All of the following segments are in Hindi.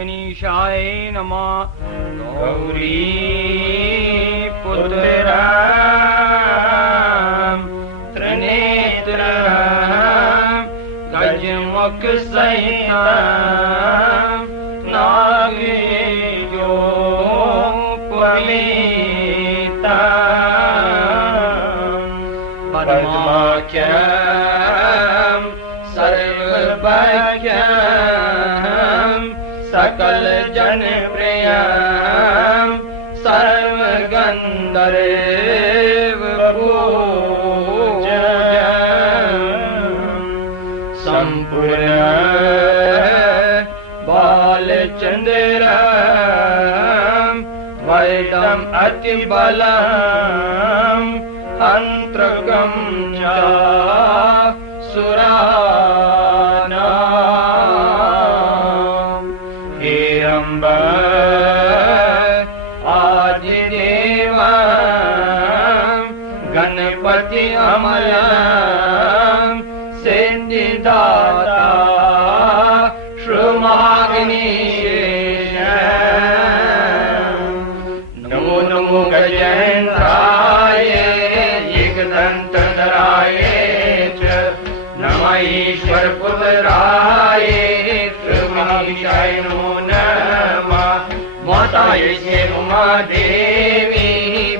गणेशाय नमः। गौरी पुत्र त्रिनेत्र गजमुख सहित नागेयो पविता पद्माख्यम सर्वभक्ष्यम सकल जन प्रियम सर्वगंधर्व पूज्यम संपूर्ण बालचंद्रम वैदम अति बलम अंतरगम सुरानाम हे अम्ब आदिदेवम गणपति अमलम सिद्धिदाता नमो नमो गजेन्द्राय एकदंतधराय च नमः ईश्वर पुत्राय त्रिमहिषाय नमो नमः। माताय से उमा देवी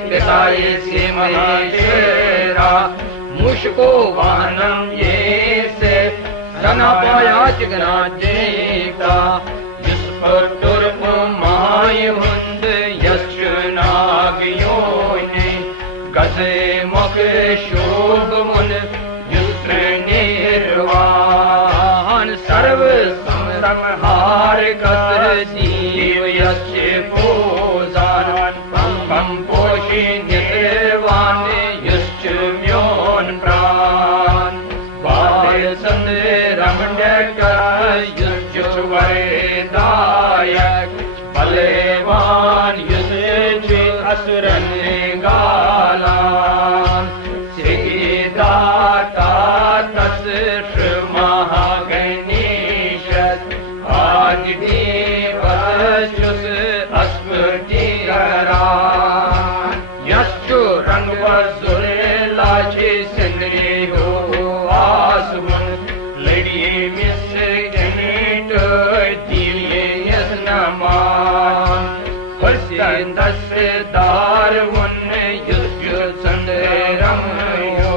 पिताय से महेश्वरा मुझको वाहनम ये से धनापायाच गणाजेका युष्पतुर्पुमाय हुंद यश्च नागयोनि गजे मुख शोभ मुन युष्ण निर्वाण सर्व संहार कस जीव यश्च पूजान पम पोषि निर्वाण युष्च म्योन प्राण बाल रमणक युष्वरदायक बलवान युष्च असुरन गालान श्रीदाता तस् महागणेश आदिदेवश्च अस्मृतिकरान यश्च रंगवसुरलाचे सिंदरे हो आसुमन लड़िए मिस गणित दिलिए यस नमान वर्षे दस दार वन युष्ट संदरम यो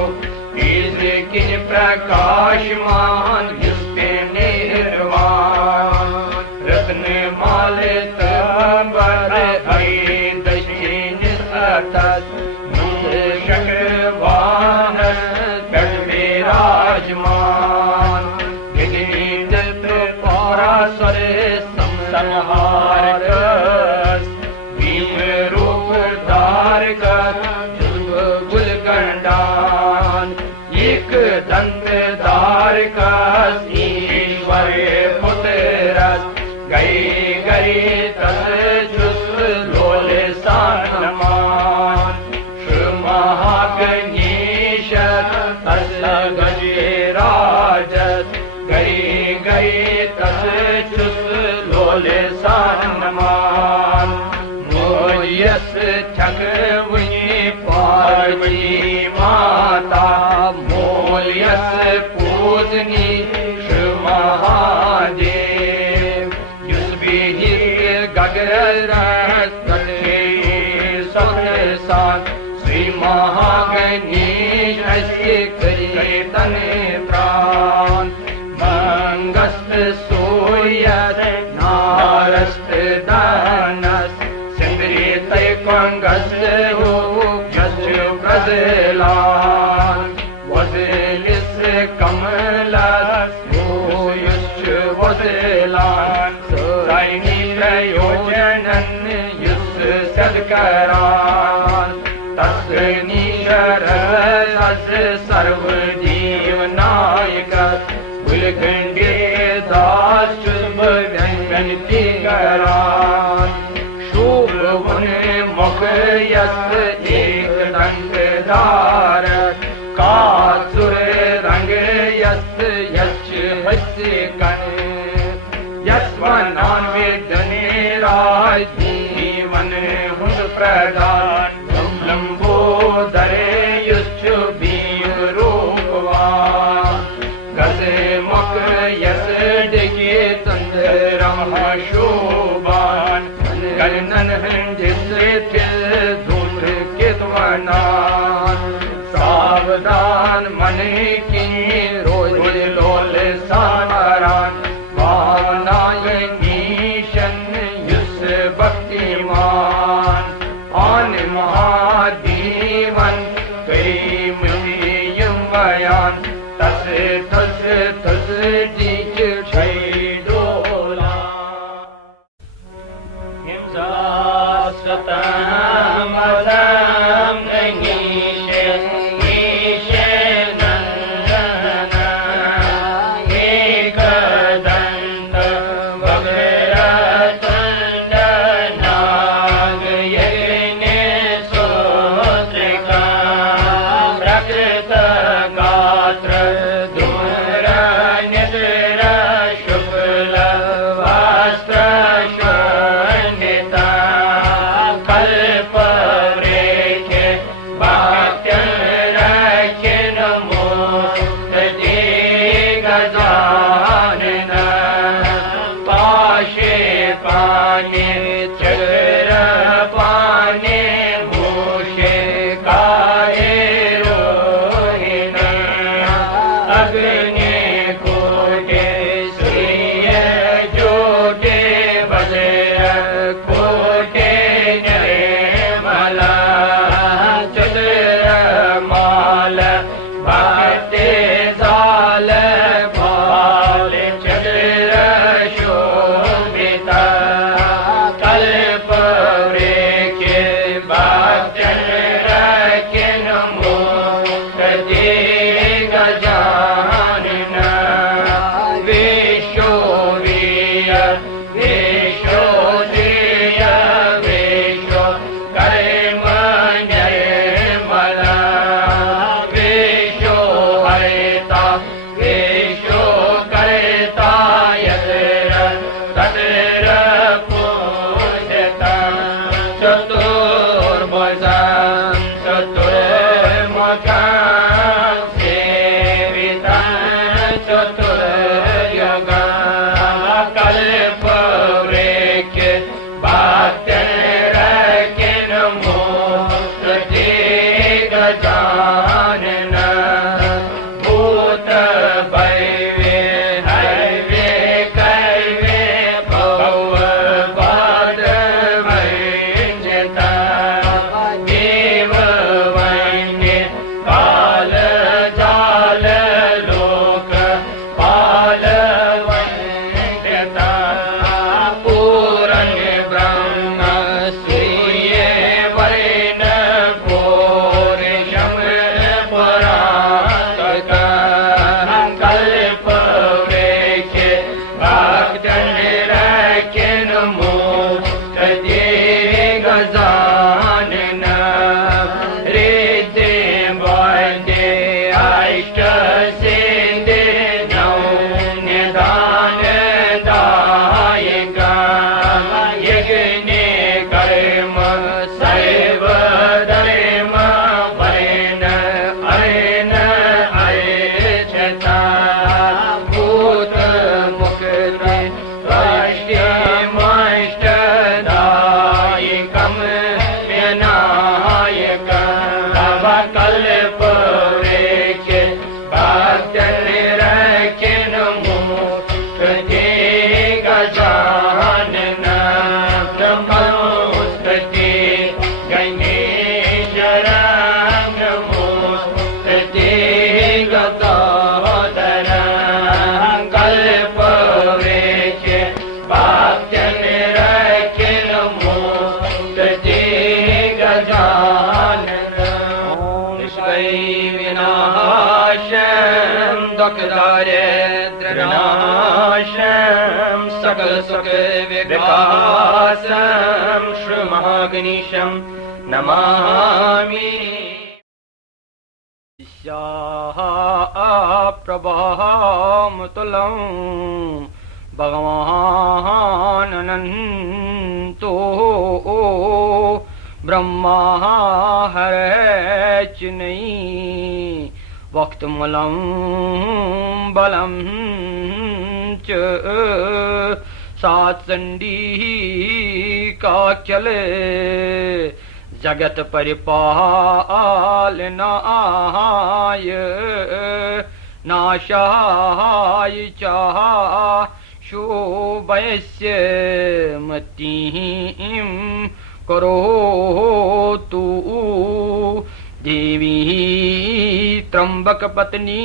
इस किन प्रकाशमान युष्टे निर्वाण रत्न माल तंबर हय दक्षिण सतत शक्रवाहन विराजमान पारासर संहार भीम रूप धारक गुलगंडान एक दंत धारक ईश्वर पुत्र गए गए तस लोल सानमान महागणेश तस गजराजत गए गए तस चुस लोल सानमान मोयस ठगवनी पार्वती माता मोलयस पूजनी महादेव युष्भिहिर गगरस संसार श्री महागणेश करिए तन प्राण मंगस्त सूर्य नारस्त दानस सिंदरी तय कंगस्त हो यश प्रजलान वजलिस कमलस हो यश वजलान सैनी प्रयोजनन यश सदकरान तस्नीशर सर्व जीव नायक उलगंगे दास व्यंगनती करान शुभ वन मुख यस एक दंड धार कासुर रंग यस यश हस्य कन यस स्वनान्वे धनेराज जीवन हुंद प्रदान लंबोदरे युष्ठ भीम रूपवान गसे मुख यस डिगे चंद्रम शोभान गणन जिसे तिल धूल कितवनान सावधान मन की रोज लोल सारान भावनायनीशन युस भक्तिमान आन महादीवन कई मुनियम बयान तस तस तस दीच छई डोला हिंसा सतम मदम दारिद्र्यनाशं सकल सुख विकासं श्री महागणेशं नमामि। प्रभामुतलं भगवान अनंतो ब्रह्मा हरच नहीं वक्त मलम बलम च सात चंडी का चले जगत परिपालनाय नाशाय चाह शोभयस्य मतिं करोतु देवी त्र्यंबक पत्नी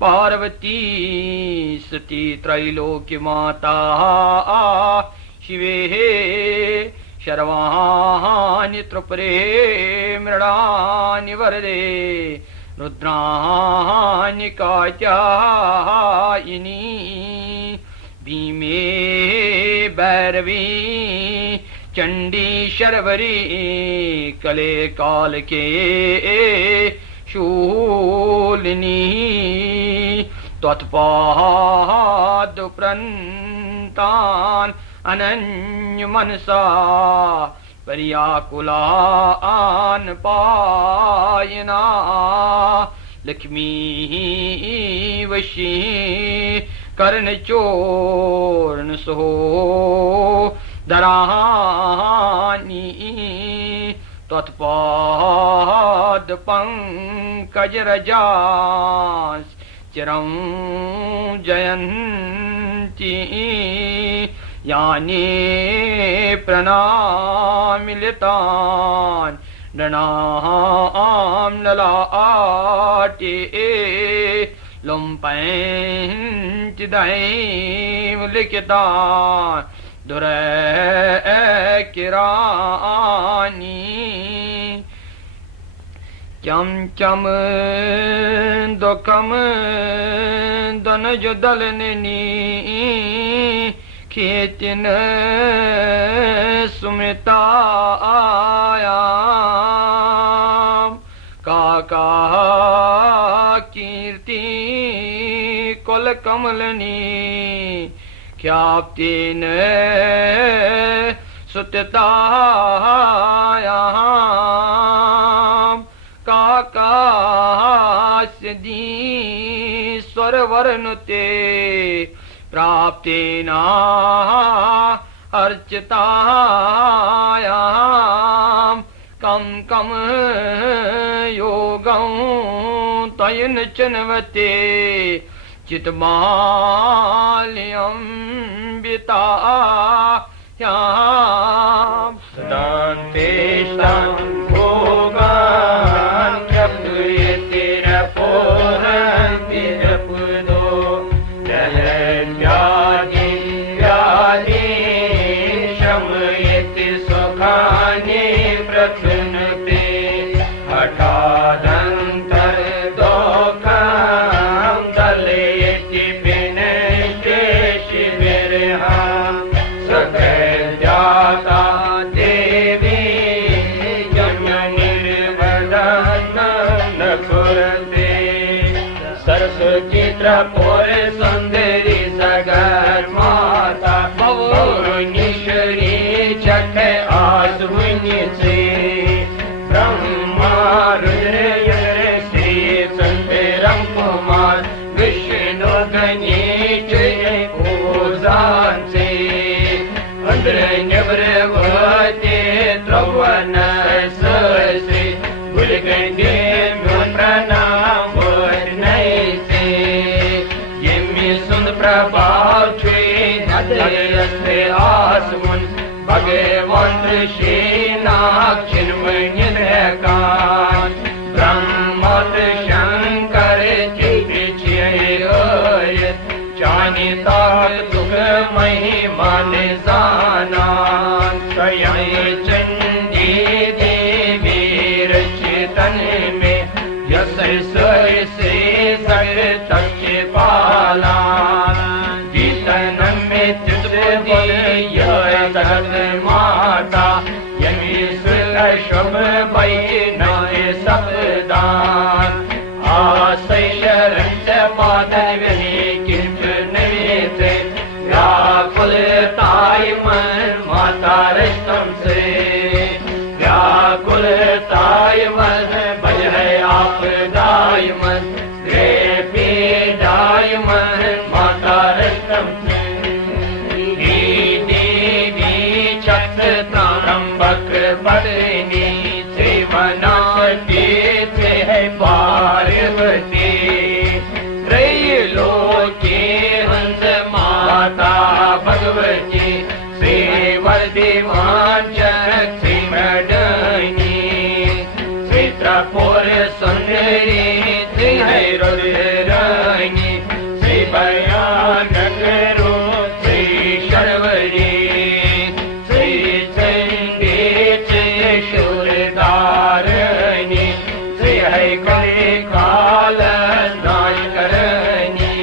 पार्वती सती त्रैलोक्य माता शिवे शर्वाणि त्रिपुरे मृडानि वरदे रुद्राणि कात्यायिनी भीमे भैरवी चंडी शर्वरी कले काल के शूलिनी त्वत्पाद प्रन्तान अनन्य मनसा पर्याकुलान पायना लक्ष्मी वशी कर्ण चोरण सो दरानी त्वत्पाद पंकज रजास चिरं जयन्ती यानि प्रणामिलितान् नृणां ललाटे लुम्पन्ति दैवलिखितान् दुरैकिरानि चम चम दुखम दनज दलनी खेतिन सुमितायाम काका कीर्ति कुल कमलनी ख्याप्तिन सुततायाम काकास्यदी स्वरवर्णुते प्राप्तेना अर्चितायाम कम कम योगं तयन चनवते चितमाल्यंबितायाम सदान्तेषां भोगान् प्रपूयते रपोहन्ति रपुदो जलव्याधि व्याधि शमयति सुखानि प्रथुनते हठादन्तर्दोषं दलयति विनश्य शिविरहां सकलजाता देवी जननिर्वदनं कुरुते सरस्वती त्रिपुर सुंदरी जगत माता भुवनेश्वरी जग आसुनि से ब्रह्मा रुद्र इंद्र श्री सुंदरम कुमार विष्णु गणेश पूजान से अंदर निवृत्ति त्रिभुवन से गुलगंगे प्रणाम से यमी सुंद प्रभाव छे नदयस्ते आसमुन भगवान श्रीनाथ चिन्मय कान ब्रह्मोत शंकर चिय जानिता दुख महिमा निजाना स्वयं चंडी देवी रचितन में यश से सर तक पाला जीतन में माता यमी शुभ वैनय सपदान आशय शरण पाद किंच नवेते पत्नी से मनाती थे पार्वती त्रैलोक की हंस माता भगवती से वर्दिवांचन से मडनी से त्रिपुर सुंदरी से रुद्राणी से भयानक रूप से शर्वरी से चंडी से शूरधारणी से है कले काल नाश करनी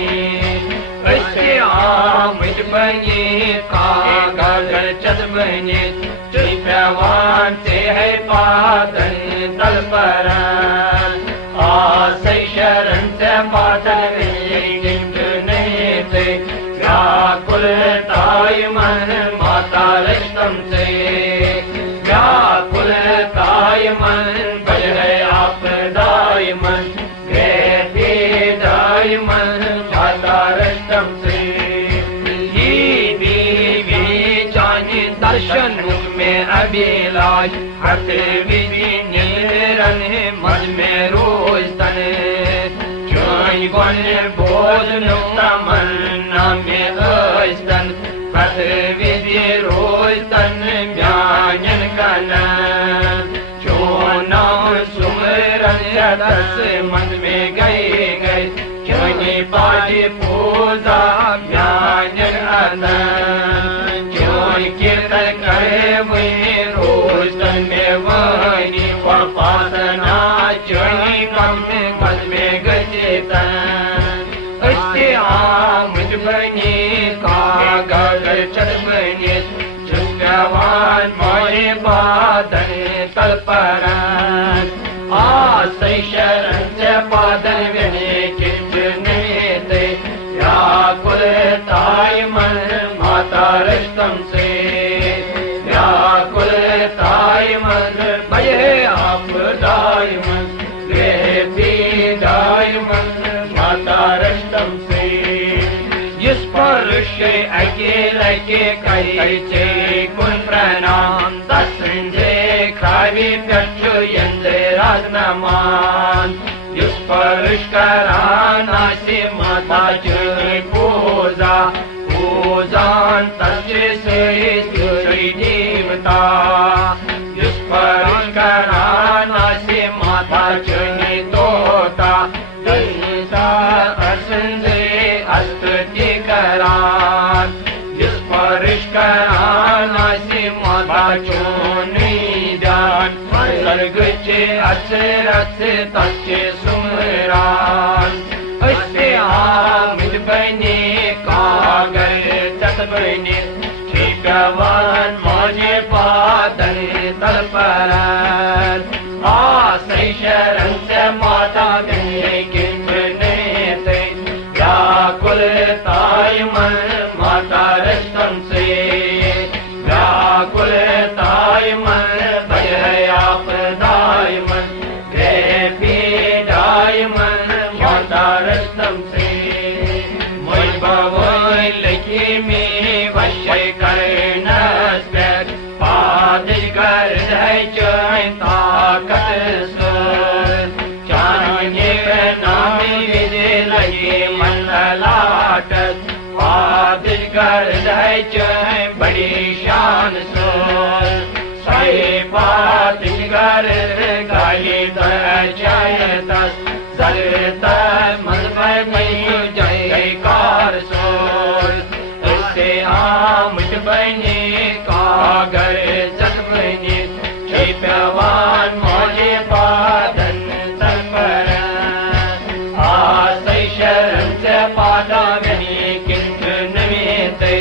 ऐसे आमित बनी कागज चल बनी चित्रवान से है पादन तल पर आसे शरण से पादन नहीं थे व्याकुल ताई मन माता रस्तम से व्याकुल ताई मन बज है आप दाई मन गए दाई मन माता रस्तम से ये देवी जानी दर्शन में अभिलाष हर विधि निरन मन में रोज तन वन भोजन तमन्ना में अस्तन पथ विधि रोज तन व्याजन कन जो नाम सुमरन दस मन में गए गए क्यों पाठी पूजा व्याजन अनन क्यों कीर्तन करे वे रोज तन में वही पासना चोनी कम मन में गचेतन ऐसे आमद बनी कागज चल बनी चुनावान मोए बादन तल पर आसे शरण से बादन बने किंचने दे व्याकुल ताई मन माता रस्तम से व्याकुल ताई मन भये आप दाई मन दाई मन माता रस्तम से इस परुष अकेले के कैचे कुन प्रणाम दसंजे खावी प्यक्षु यंत्र राजनमान इस परुष कराना से माता चुनी पूजा पूजान तस्वीर से देवता इस परुष कराना से माता चुनी तोता दंता असंदे अस्तुति करान जिस परुष कराना से माता चुनी दान सर्ग चे अचरथ तस्य सुमरान ऐसे आमिद बने कागर चत बने ठिकवान मौजे पादन तल पर आसे शरण से माता गंगे किंचने थे व्याकुल ताई मन माता रस्तम से व्याकुल ताई मन भय आप दाई मन दाई मन माता रस्तम से मोई भवोई लगी में वश्य कर्ण पाद कर ताकत चाने नामी विधि लगे मंडलाट पाद कर बड़ी शान सो साई पाद कर गाली दस सलत मन जयकार सोर इससे आमद बने कागर चल बने भगवान मौजे पादन तल पर आसे शरण से पादा बनी किंच नमेते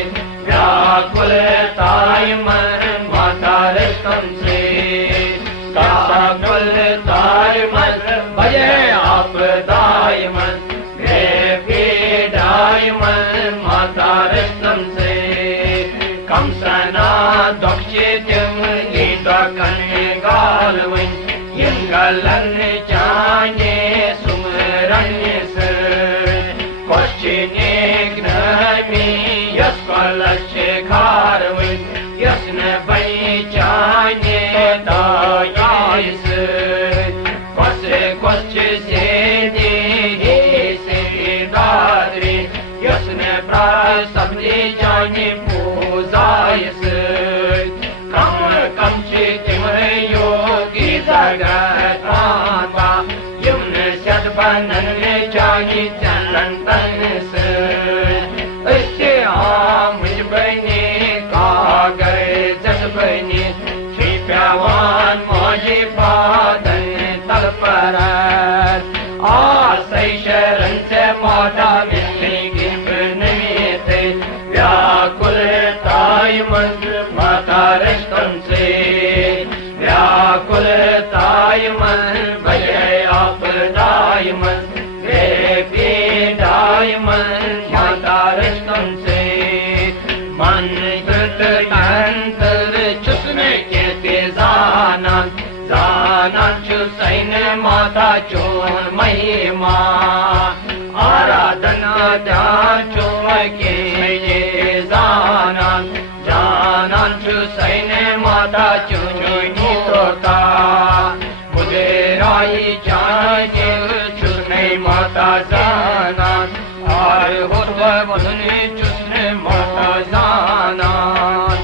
व्याकुल ताई मन माता रस्तम से व्याकुल ताई मन भजे आप दाई मन दाई मन माता रस्तम से कंसना दक्षितम कन यंगलन जाने सुमरन से क्वचिने ज्ञानी यस्वलक्ष्य खारविन यस्न बई जाने माता चोन महिमा आराधना ध्यान चुमके ये जानान जानान चुसैने माता चुनी तोता मुझे राई जाने चुसने माता जानान आर होता बदने चुसने माता जानान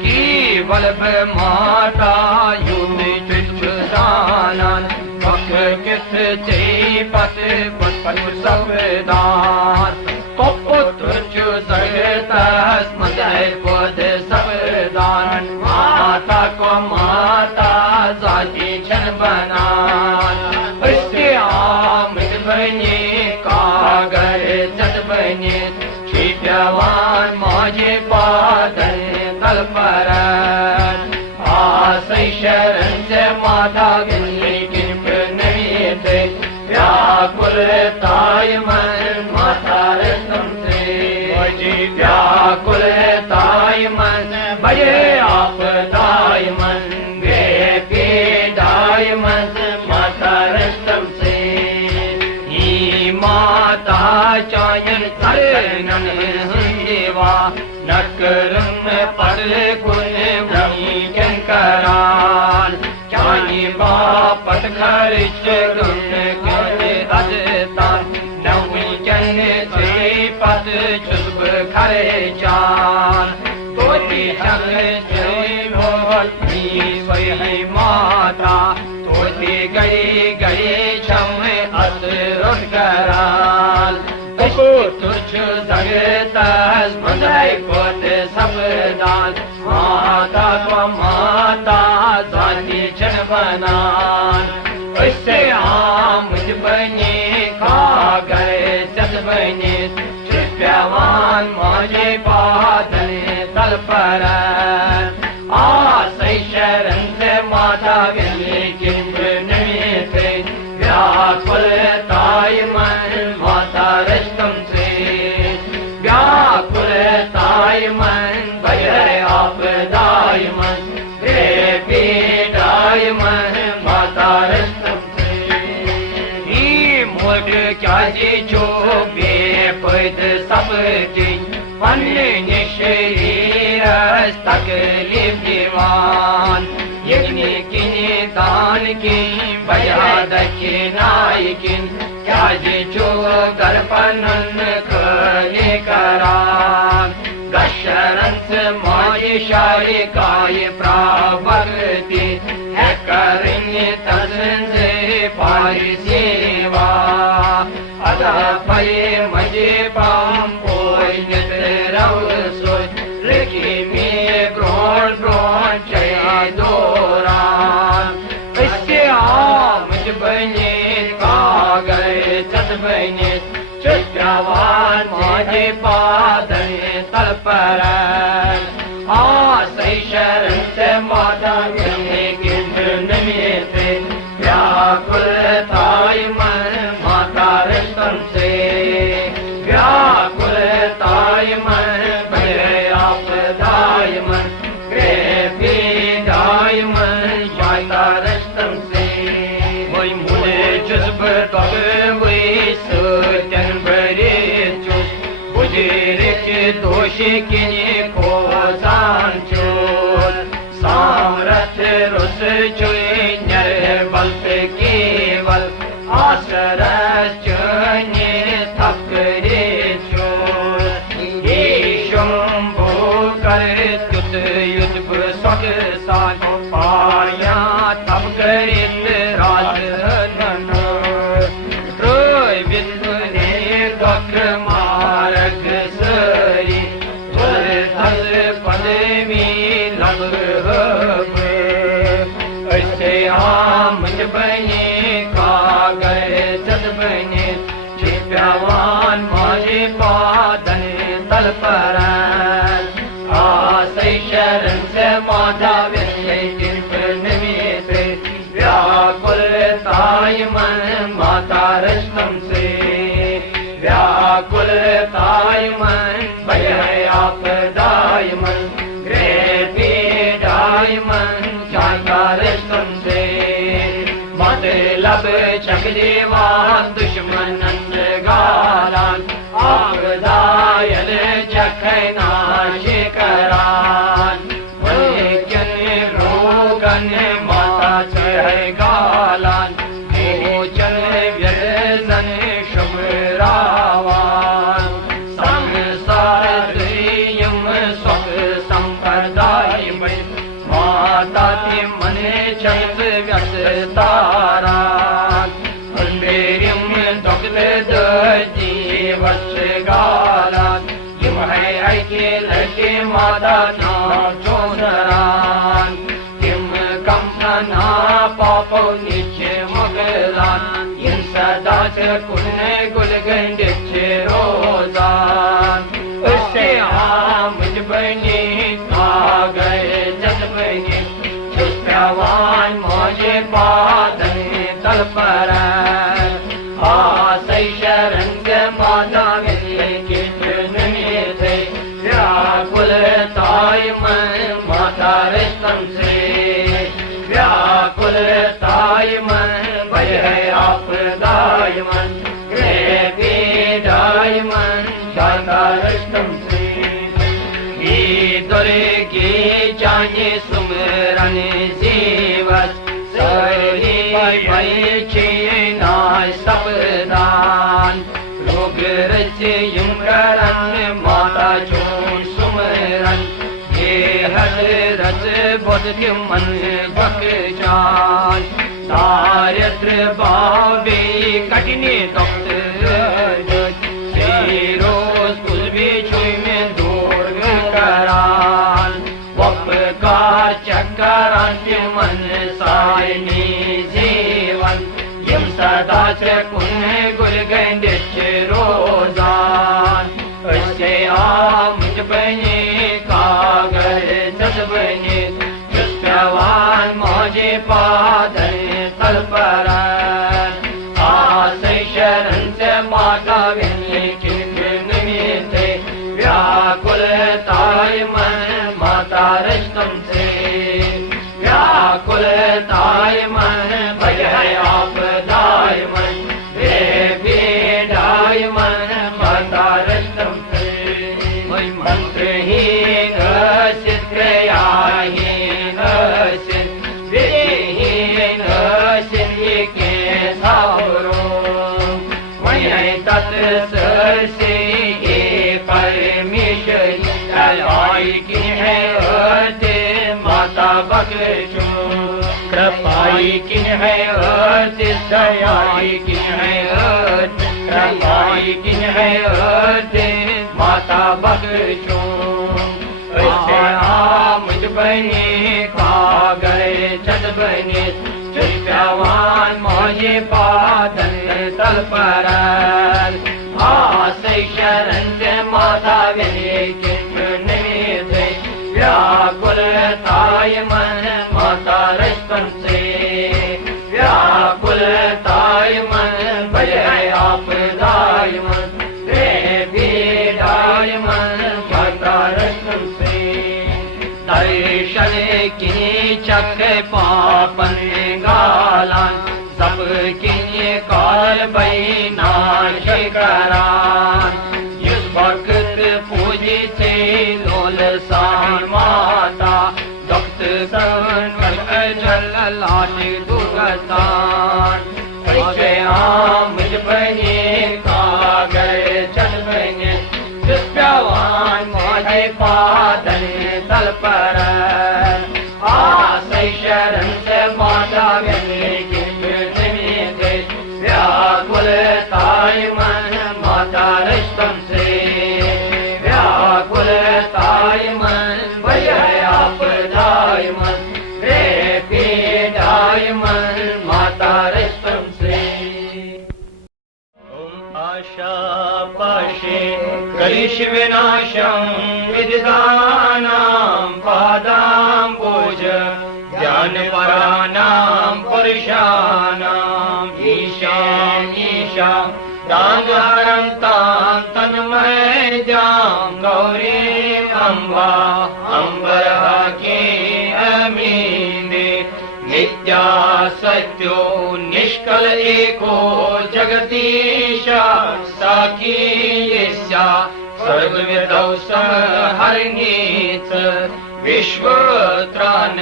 की बल्ब माता युद्ध चुस जानान किथे पत पत सबदान पुत्र चु जगतास मजाए पद सबदान माता को माता जाति छन बनान इसके आमद बने कागर जद बने छिपवान माजे पादन तल पर आसै शरण से माता व्याकुल ताय मन माता तुमसे व्याकुल ताय मन भये आप दाय मन वे पीडाय मन माता तुमसे ही माता चायन तरनन देवा नकरम पर गुण वही करान चानी बापत खर्च गुण पद चुस्ब खरे जान तोती चल वही माता तोती गई गई छम असर कराल तुझ जगतास मजाई पोत सबदान माता तो माता जाति छन बनान इससे आमद बने खा गए जद बने छिपवान माजे पादन तल पर आसै शरण से माता गले किन्ने से व्याकुल ताय मन माता रस्तम से व्याकुल ताय मन भय आप दाय मन रे पीडाय मन माता रस्तम क्या जी जो बेपद सब की पन्ने शरीर तकलीफ दीवान यज्ञ किन दान की बजा दक्षिणाई किन क्या जी जो गर्पनन करे करान दशरथ माय शारी काय प्रावृति है करेंगे तसन से पारी सेवा अदा पये मजे पाम कोई नितरव सोच लिखी में ग्रोण ग्रोण चया दोरान इसके आमद बने कागर चत बने चुस्यावान माजे पादन तल पर आसै शरण से माता गए किंद्र से व्याकुल ताय मन माता रस्तम से व्याकुल ताय मन भय आप दाय मन पीडाय मन माता रस्तम से वही मुझे जुज्ब तब वही सुजन बरे चुस बुझेरिक दोष किने को जान चोर सामरथ रुस तुत युद्ध स्वक सान पाया तब करित राज रोय विष्णु ने वक्र मार्ग सरी थल पदवी लब ऐसे आम बने कागर जद बने छिप्यावान मारे पादन तल पर आशय शरण से माता व्यक्ति व्याकुलताय मन माता रस्तम से व्याकुलताय मन भय आपदाय मन गृह पीड़ाय मन शांता रस्तम से मतलब चकदेवान दुश्मनन गालान आपदायल चखनाशे करान वैक्यन रोगन माता चह गालान मोचन व्यसन शुभरावान संसार यम सुख संप्रदाय में माता के मन चैत व्यसतारा जीवस गाला यम है ऐके लगे माता नाचो सरान किम कंपना पापो निचे मगलान इन सदा से कुन्ने गुल गंडिचे रोजान उससे आमज बनी कागर जद बनी छिप्यावान मौजे पादन तल पर आशय शरण माता व्याकुलताय मन माता रस्तम से व्याकुलताय मन भय आपदाय मन गृह पीड़ाय मन शांता रस्तम से दुर्गे जाने सुमरन जीवस सही भय नाय सबदान युम करन माता चून सुमरन ये हजरत बुद्ध के मन भक जान दारिद्र भावे कठिने दुख रोज कुल भी छुई में दूर करान वपकार चक्रांत मन सायनी जीवन यम सदा कुन्हे गुल गंडिच रोजान ऐसे आमज बने कागर जद बने जिसवान मौजे पादन तल पर आशय शरण से माता से व्याकुलताय मन माता रस्तम से व्याकुलताय मन भय आपदाय मन पीड़ाय मन माता रस्तम से मंत्रहीन सिद्धयाहीन विधिहीन सिद्धि के सावरो मय तत्सर्षे हे परमेश्वरी दयाई की है माता बख्शो कृपाई किन है दयाई किन है कृपाई किन है माता बख्शो ऐसे आमज बने कागर जद बने छिप्यावान मौजे पादन तल पर आशय शरण से माता व्याकुलताय मन माता रस्तम से व्याकुलताय मन भय आपदाय मन पीड़ाय मन माता रस्तम से दर्शन की चक पापन गालान सब की काल नाश करान जिस वक्त पूजी से लोल सान माता दुख सन जल लाट दुर्गतान ऐसे आमज बने कागर चल बने जिस प्यावान माजे पादन काल पर आशय शरण से माता गंगे की निमित्त व्याकुल ताई मन माता रस्तम से व्याकुल ताई मन भय आपदाई मन रे पीडाई मन माता रस्तम से आशा पाशे कलिश विनाशं विदितानां पादां पूज ज्ञानपराणां पुरुषाणां ईशां ईशां दानहरन्तां तन्मयजां गौरीं अम्बा अम्बरहाके अमीने नित्या सत्यो निष्कल एको जगदीशा साकी यस्या सर्वविदौ समहरिणीच विश्वत्राण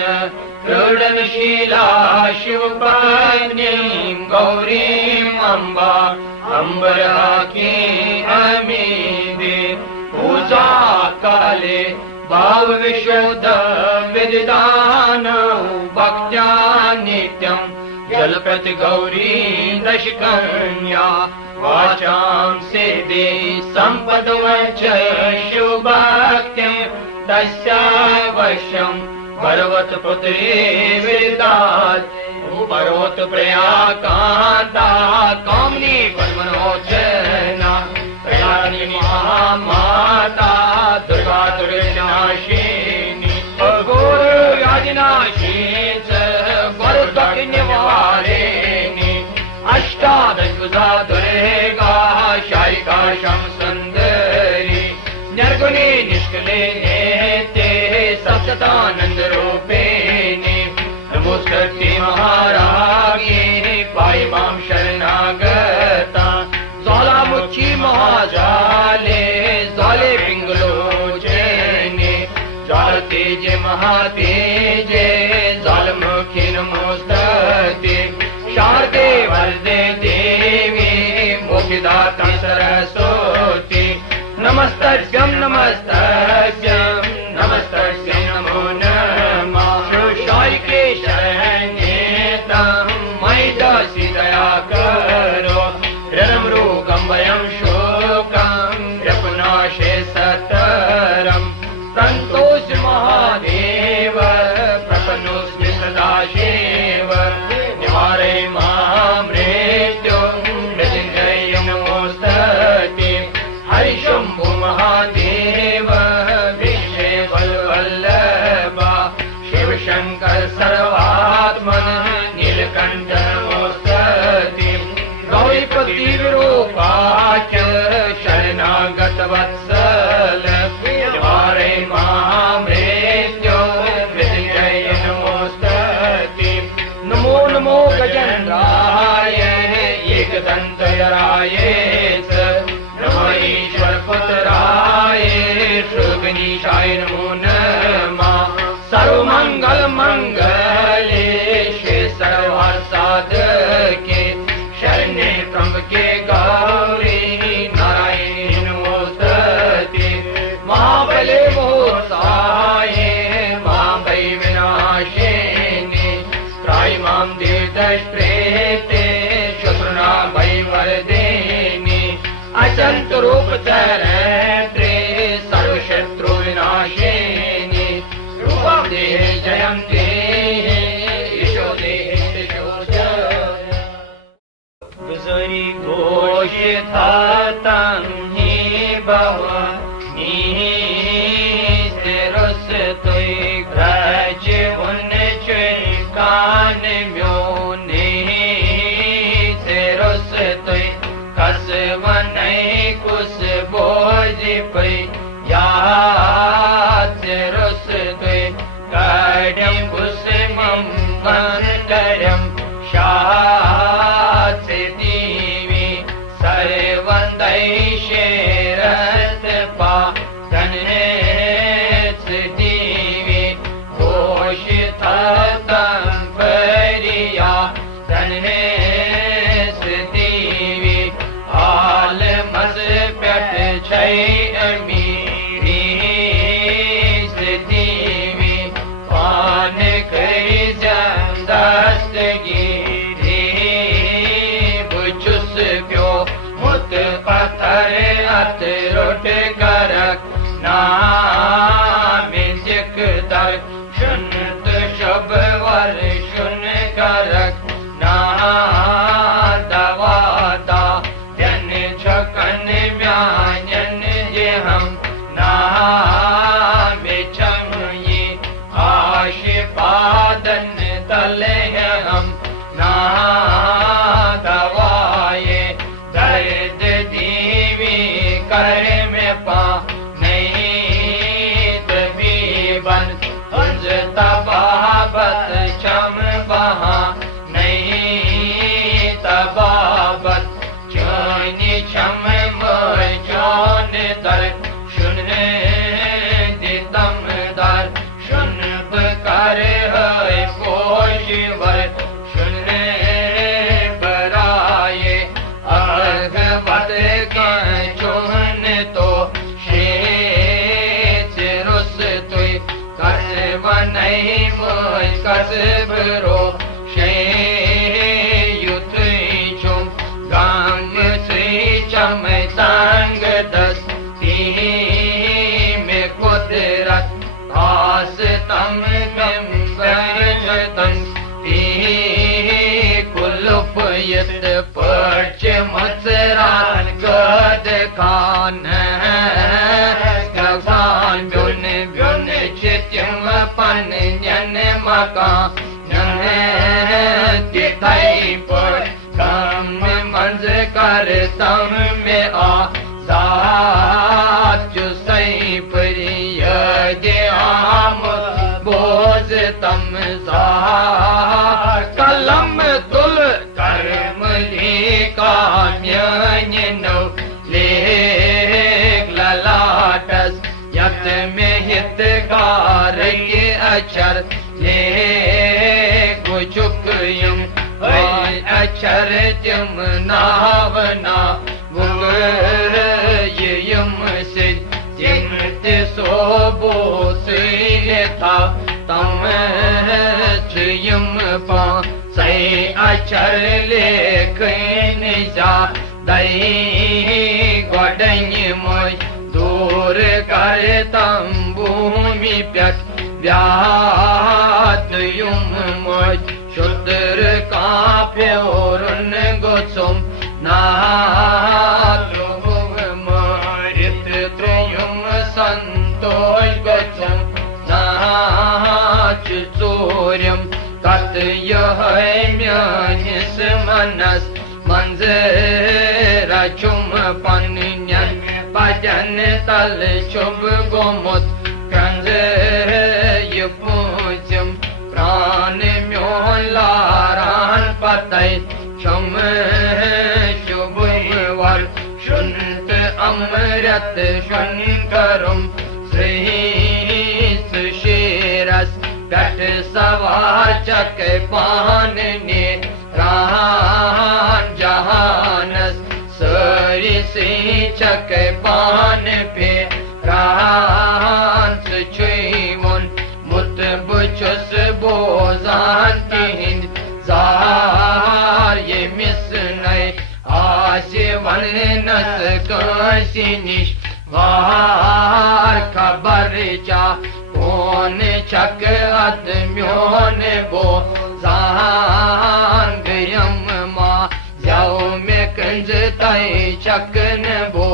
क्रीडनशीला शिवपत्नीं गौरीं अम्बा अम्बरहाके अमीने पूजा काले भाव विशोध विदितान भक्त्या नित्यं जलपति गौरी दशकन्या वाचां सेदे सम्पदवच शिवभक्तिं तस्यावश्यं पर्वतपुत्री विदितात् पर्वत प्रयाकान्ता कामिनी परमनोचना प्रयाणि महामाता दुर्गा दुर्गनाशिनी घोरव्याधिनाशी च वरदनिवारिणी अष्टादशभुजा दुर्गा शायिका श्यामसुन्दरी निर्गुणे निष्कले नेते सततानन्दरूपिणी नमोस्तुते महारागे पाहि मां शरणागता ज्वालामुखी महाजाले ज्वाले पिङ्गलोचने ज्वालतेजे महातेजे ज्वालमुखी नमोस्तुते शारदे वरदे देवी मोक्षदातं सरस्वती नमस्तभ्यं नमस्तभ्यं नमस्तभ्यं नमो नमः शायिके शरण्ये तं मयि दासि दया करो ऋणमृगं वयं शोकं व्यपनाशे सतरं सन्तोष महादेव प्रपन्नोऽस्मि सदाशिव निवारय मां मृत्युं मृत्युञ्जयं नमोस्तुते हरिशम्भो महादेव विषयवल्लभा शिवशङ्कर सर्वात्मन नीलकण्ठ नमोस्तुते गौरीपति विरूपाच शरणागत वत्सल निवारय मां मृत्युं मृत्युञ्जय नमोस्तुते नमो नमो गजेन्द्राय एकदन्तराय नमो ईश्वरपुत्राय श्रीगणेशाय नमो नमः सर्वमङ्गलमङ्गले शिवे सर्वार्थसाधके शरण्ये त्र्यम्बके गौरी नारायणी नमोस्तुते महाबले मोहसाये महाभय विनाशिने त्राहि मां देवदष्ट्रेते शत्रुना भयवर्धिनि अचन्त रूप चरित्रे सर्वशत्रु विनाशिनि रूपं देहि जयं देहि यशो देहि गुजरी घोषितं हि भवानी स्थिरस्तुय ग्रज उन्नच कान म्योने स्थिरस्तुय कसवनै कुस बोझ पै याद स्थिरस्तुय कड्यं कुसुमं वन्दरं शास्ति देवी सर्वं पत्थर अत रोट करक नाम जिक दर शुन्त शुभ वर शुन करक ना दवादा जन छकन म्यान जे हम ना बेचमये आश पादन तले हम ना दवाए दर्द दीवी कर में पा नहीं तबीबन उज तबाबत चम बहा नहीं तबाबत चौनी चम चौन दर सुनने दितम दर सुन कर है पोषवर सुनने बराए अगवत का चौन तो शेच रुस तुई कसब नहीं मोय कसब रो शे युतई चुम गाम से चम तांग दस में कुदरत आस तम तन कुलुप यत पर्च मसरान गद खान गवान ब्युन ब्युन चित्यम पन जन मका जन तिथाई पर कम मंज कर तम में आ साथ सही प्रिय जे आम बोझ तम सा कलम तुल कर्म काम्य नो लेख ललाटस यत में हितकार के अक्षर ले गुचुकयुम अक्षर तुम नावना गुगर यम से चिंत सोबो से था तम यम पा सही अक्षर लेख निजा दई गोडन मोय दूर कर तम भूमि प्यक व्यात युम मोय शुद्र का प्योरन गोसुम नालुम मरित त्रुम संतोष गोसुम नाच चोर्यम कत यह म्यानिस मनस मंजर चुम पन्यन भजन तल शुभ गोमुत कंज पूजम प्राण म्योन लारान पतय शुम शुभ वर शुन्त अमृत शुन करुम श्री सुशेरस गट सवार चक पान ने रान जहानस सरी से चक पान पे रान सुचुई मुन मुत बुचुस बोजान तिहिंद जार ये मिस नय आशे वन नस काशिनिश वार खबर चा कौन चक अदम्योन बो जान गयम मा जाओ में कंज तय चकन बो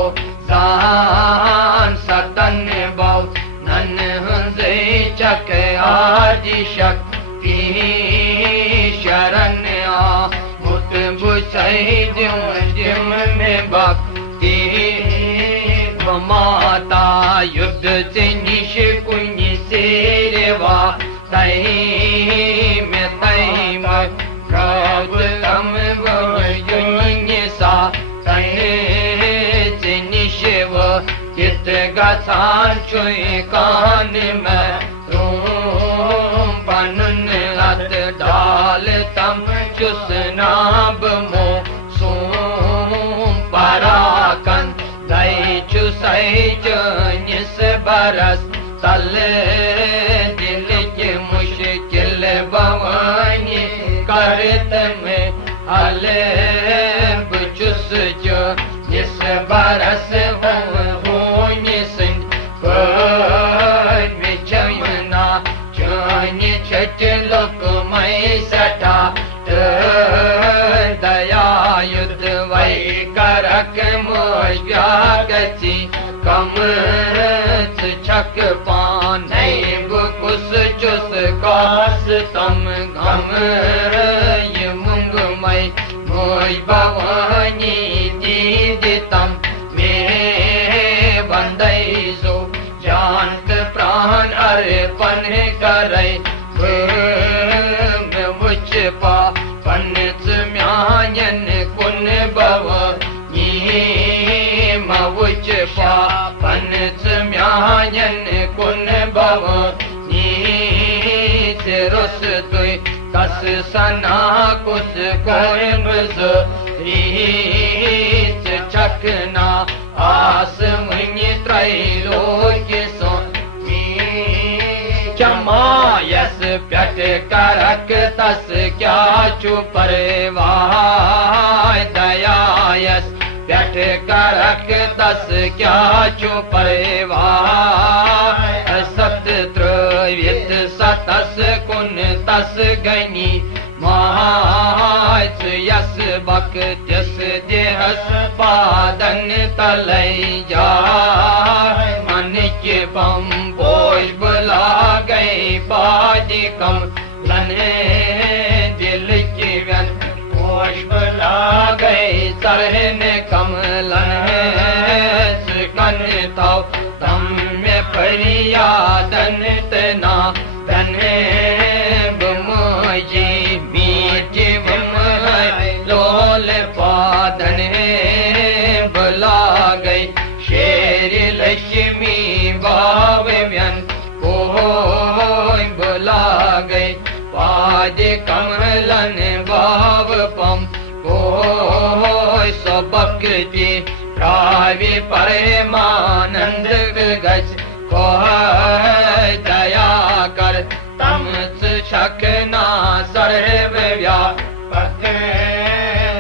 जान सतन बाउ नन हंजे चक आदि शक्ति शरण आ मुत बुझई जिम में भक्ति माता युद्ध से निश कुंज से रेवा तई में गौतम युन सा तई से निशव चित गसान चुई कान में रूम पनुन अत डाल तम चुसनाब मो सोम पराकन दई चुसई चनिस बरस तल दिल के मुश्किल भवानी करत में हल चुस जो जिस बरस होन सिंध विचना चान छट लोक मई सठा दया युद्ध वै करक मोजा गची कम छक पान कुस चुस कास तम गम ये मुंग मई मोज भवानी दीद तम मेरे बंदई सो जानत प्राण अर्पण करे मुझ पा पन्नत म्यान कुन भव मुझ पा पन्नत म्यान कुन भव रुस तुई कस सना कुस कोरमज रीच चकना आस मुनि त्रैलोक सो चमायस प्यट करक तस क्या चुपरवाय दयायस प्यट करक तस क्या चुपरवाय सत त्रवित सतस कुन तस गनी महाच यस बक जस देहस पादन तलई जा मन के बम बोझ बुला गए बाजी कम लने दिल के व्यन बोझ बुला गए सरहन कम लने कन ताव तम में परियादन तना तने बमोजी बीच लोल पादन बुला गई शेर लक्ष्मी बाव व्यन को बुला गई पाद कमलन बाव पम को सबक जी प्रावि परमानंद गज को दया कर तम छकना सर्व व्यापक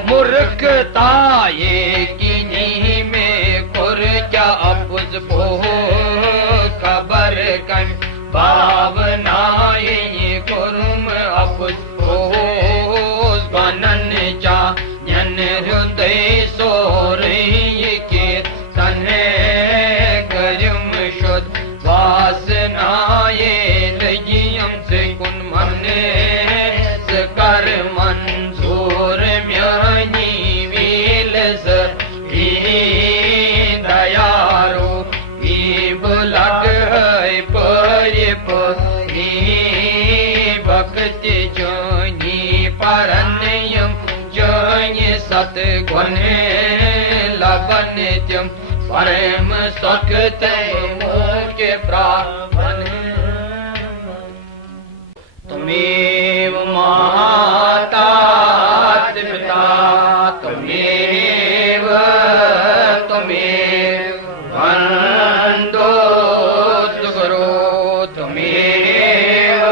मूर्खता ये किन्हीं में कुर क्या अपुज पो खबर कन भावना ये कुरुम अपुज पोस बनन चा जन हृदय सोर के तने करम शुद्ध वासना ये लगियम से कुन मने कर मंजूर म्यानी वील दयारो बुलग है परिप भक्ति जोनी परन्यम जोनी सतगुण लबनित्यम परम सखत मुख्य प्रापन तुमेव माता पिता तुमेव बंधो गुरु तुमेव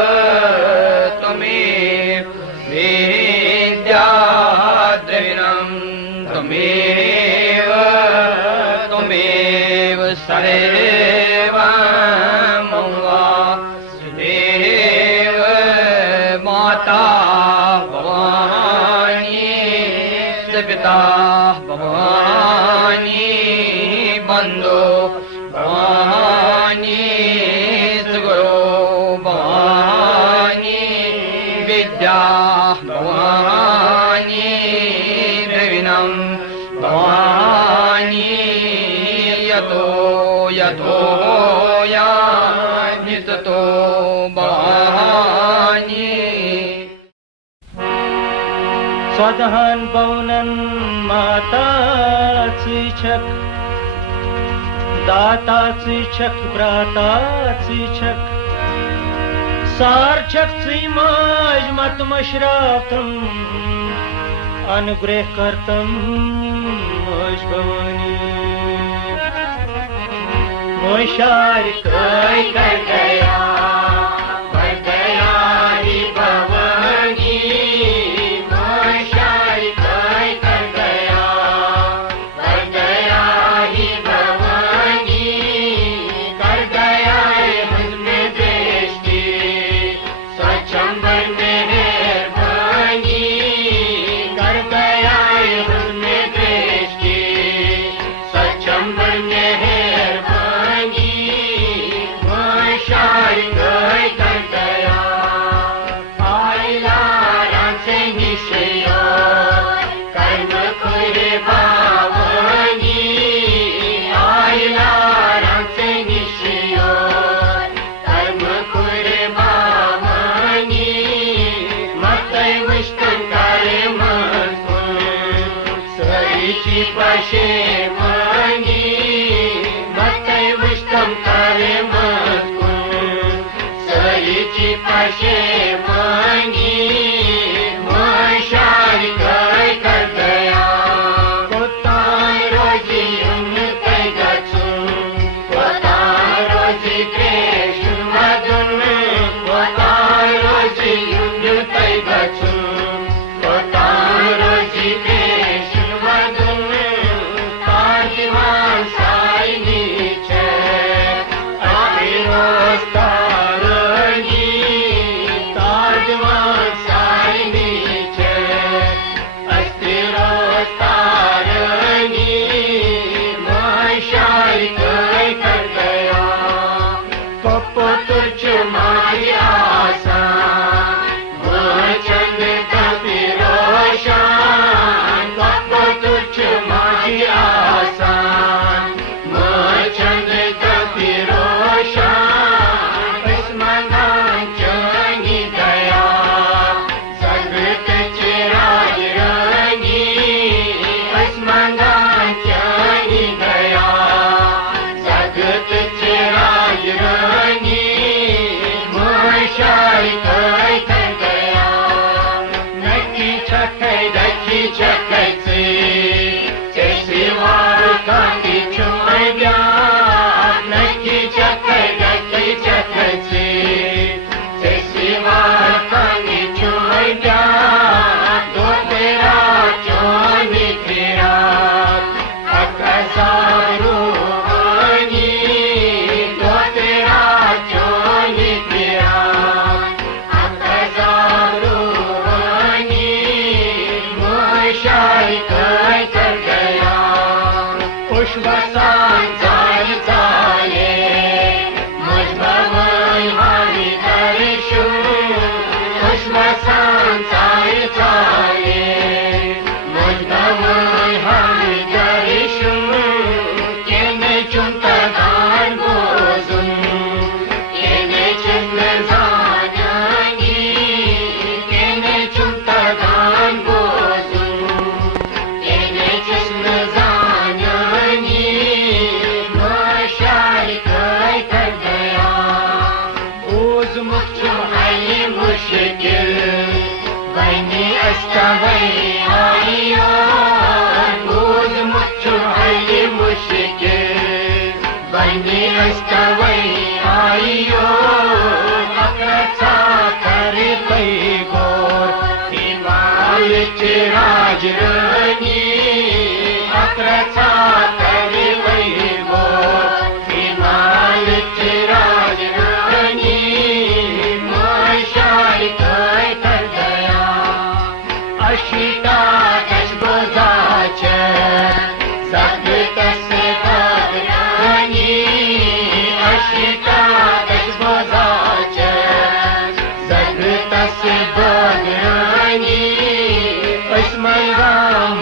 विद्या द्रविणम तुमेव सर्व मंगा देव माता भवानी पिता भवानी बंधु भवानी गुरु भवानी विद्या भवानी द्रविणम भवानी यतो यतो या निततो भवानी स्वदहान पौनन माताची छक दाताची छक भ्राताची छक सारछकची माज मत मशरातम अनुग्रह करतम मोश भवानी मोशार कोई कर गया बदयारी भवानी मोशार कोई कर गया बदया चंबर मेहरबानी कर दयाल हुस्न दृष्टि सचंबर मेहरबानी मशार गए कर दया आइला से निश्चय कर्म खुरे बावनी आइला से निश्चय कर्म खुरे बावनी मत विष्णु करे मन सरीची पशे मनी मत विष्णु करे मन सरीची पशे मनी मशार गए कर दया कोतान रोजी उन कैगचु कोतान रोजी कृष्ण मधुन कोतान रोजी उन कैगचु कोतान रोजी कृष्ण मधुन ताजवान साई नीचे अभिरोस तारणी ताजवान साई नीचे अस्थिरोस तारणी मशार गए कर गया पप्पो तुझ मारी आसा चंद कपि रोशन पप्पो तुझ मारी आसा चंद कपि रोशन इसमान चंगी गया जगत चिराज रंगी इसमान चंगी गया जगत चिराज रंगी मशार गए कर गया नकी छकै से जैसे वार काटी छोड़ गया नकी छकै से जैसे वार काटी छोड़ गया तो तेरा चोनी तेरा अकसारू बनी तो तेरा चोनी तेरा अकसारू बनी मशार गए कर गया पुष्पसान जाय जाये मुझबवै हरि दर्शु पुष्पसान जाय जाये मुझबवै हरि दर्शु केने चुनता गान बोजुन केने चिन्ह जानी केने चुनता गान बोजुन केने चिन्ह जानी मशार गए कर गया ओज मुख्य है मुश्किल बनी अस्तवै आइयो ओज मुख्य है मुश्किल बनी अस्तवै आइयो अकसा करे पै गोर हिमाल चिराज रनी अकसा करे पै गोर हिमाल चिराज रनी मशार गए कर गया अशिता दश बोजाच जगत से बदरानी अशिता दश बोजाच जगत से बदरानी इसमें Ram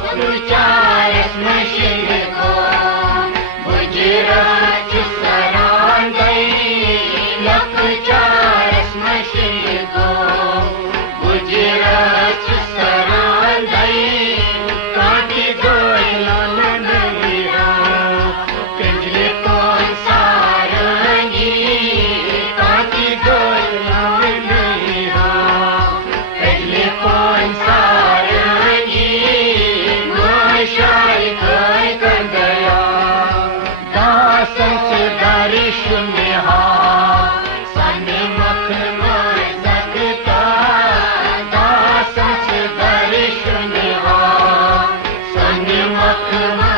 Luplučaras mašiniko, buģirāču sarandai. Luplučaras mašiniko, buģirāču sarandai. Kādi goila nanavira, kanjle kon sarani. Kādi goila nanavira, kanjle kon sarani. Maashai kai kandaya, dasan se darishunha. Sane makhma zakta, dasan se darishunha. Sane makhma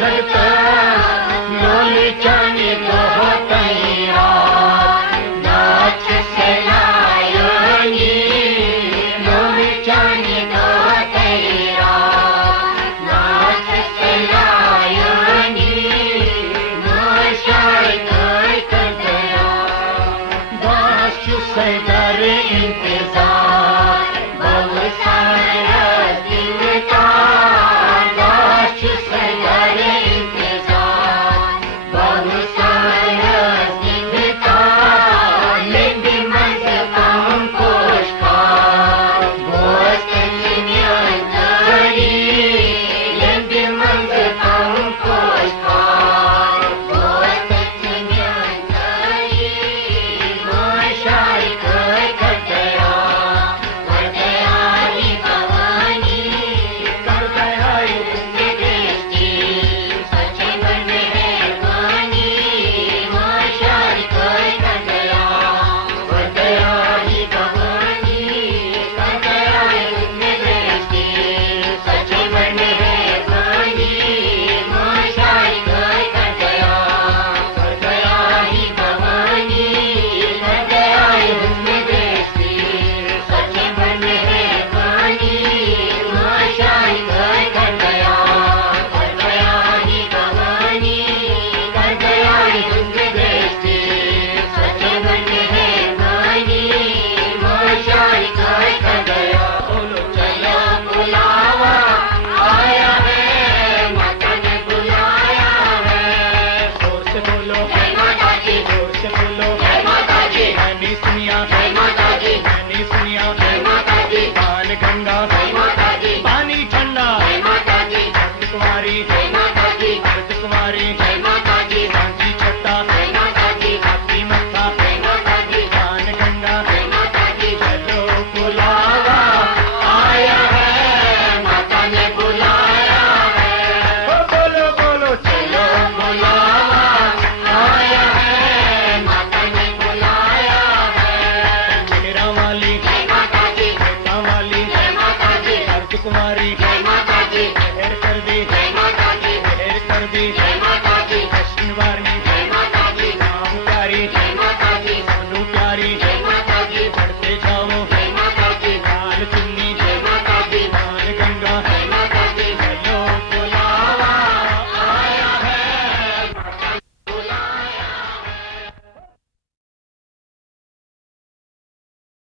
zakta, loli chani dohtaira. Nach se layani, loli chani dohtaira. Nach se layani, maashai kai kandaya. Dash se dar intezar, bahut sara din ka. Dash se dar intezar, bahut sara din ka. Lekin manzil kam koshka, dost chiniyan kari. Lekin manzil kam koshka, dost chiniyan kari. Maashai kai kandaya, kandaya hi bhavani. Kandaya usse drishti, sache man hai vani. Maashai kai kandaya, kandaya hi bhavani. Kandaya usse drishti, sache man hai vani. Maashai kai kandaya, kandaya hi bhavani. Kandaya usse drishti, sache man hai vani. Maashai kai kandaya, kandaya hi bhavani. Kandaya usse drishti, sache man hai vani. Maashai kai kandaya. बोलो चलो बुलावा आया है, माता ने बुलाया है. जोर से बोलो जय माता दी, जोर से बोलो जय माता दी. मैंने सुनिया जय माता दी, मैंने सुनिया जय माता दी. पान गंगा जय माता दी, पानी ठंडा जय माता दी. भक्त कुमारी जय माता दी, भक्त कुमारी जय माता दी. सांची छट्टा जय माता दी, हाथी मत्था जय माता दी. पान गंगा जय माता दी. चलो बुलावा आया है, माता ने बुलाया है. बोलो बोलो चलो बुलावा आया है, माता ने बुलाया है. मेरा वाली जय माता दी, बेटा वाली जय माता दी. भक्त कुमारी जय माता